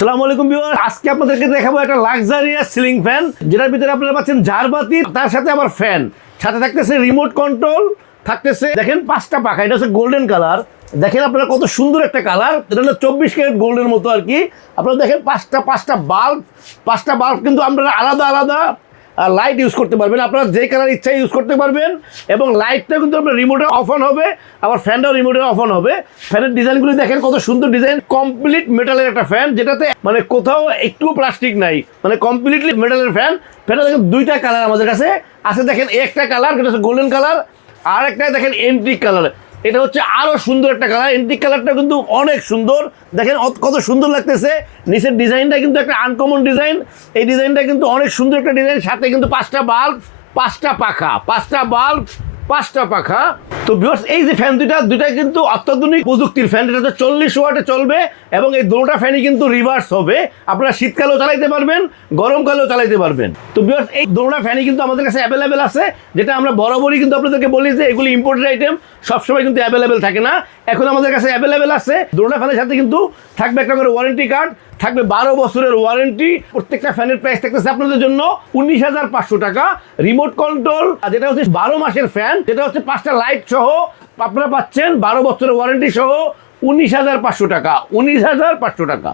আসসালামু আলাইকুম ভিউয়ার, আজকে আপনাদেরকে দেখাবো একটা লাক্সারিয়াস সিলিং ফ্যান, যেটার ভিতরে আপনারা পাচ্ছেন ঝাড়বাতি, তার সাথে আবার ফ্যান, সাথে থাকতেছে রিমোট কন্ট্রোল, থাকতেছে দেখেন 5টা পাখা। এটা হচ্ছে গোল্ডেন কালার, দেখেন আপনারা কত সুন্দর একটা কালার। এটা হলো 24 ক্যারেট গোল্ডের মতো আর কি। আপনারা দেখেন পাঁচটা বাল্ব কিন্তু আপনারা আলাদা আলাদা লাইট ইউজ করতে পারবেন, আপনারা যে কালার ইচ্ছা ইউজ করতে পারবেন। এবং লাইটটা কিন্তু আপনার রিমোটে অফ অন হবে, আবার ফ্যানটাও রিমোটে অফ অন হবে। ফ্যানের ডিজাইনগুলি দেখেন কত সুন্দর ডিজাইন, কমপ্লিট মেটালের একটা ফ্যান, যেটাতে মানে কোথাও একটু প্লাস্টিক নাই, মানে কমপ্লিটলি মেটালের ফ্যান। ফ্যানটা দেখেন 2টা কালার আমাদের কাছে আছে। দেখেন একটা কালার, এটা হচ্ছে গোল্ডেন কালার, আর একটা দেখেন এন্টিক কালার। এটা হচ্ছে আরো সুন্দর একটা কালার, এন্টিক কালারটা কিন্তু অনেক সুন্দর। দেখেন কত সুন্দর লাগতেছে, নিচের ডিজাইনটা কিন্তু একটা আনকমন ডিজাইন। এই ডিজাইনটা কিন্তু অনেক সুন্দর একটা ডিজাইন, সাথে কিন্তু 5টা বাল্ব, 5টা পাখা, 5টা বাল্ব, 5টা পাখা। তো ভিউয়ার্স, এই যে ফ্যান দুইটা কিন্তু অত্যাধুনিক প্রযুক্তির ফ্যান। এটা তো 40 ওয়াটে চলবে এবং এই দুটো ফ্যানই কিন্তু রিভার্স হবে। আপনারা শীতকালেও চালাইতে পারবেন, গরমকালেও চালাইতে পারবেন। তো ভিউয়ার্স, এই দুটো ফ্যানই কিন্তু আমাদের কাছে অ্যাভেলেবেল আছে, যেটা আমরা বরাবরই কিন্তু আপনাদেরকে বলি যে এগুলি ইম্পোর্টেড আইটেম, সবসময় কিন্তু অ্যাভেলেবেল থাকে না। এখন আমাদের কাছে অ্যাভেলেবেল আছে। দুটো ফ্যানের সাথে কিন্তু থাকবে একটা করে ওয়ারেন্টি কার্ড, থাকবে 12 বছরের ওয়ারেন্টি। প্রত্যেকটা ফ্যানের প্রাইস থাকতেছে আপনাদের জন্য 19,500 টাকা। রিমোট কন্ট্রোল, যেটা হচ্ছে 12 মাসের ফ্যান, যেটা হচ্ছে 5টা লাইট সহ আপনারা পাচ্ছেন 12 বছরের ওয়ারেন্টি সহ 19,500 টাকা। 19,500 টাকা।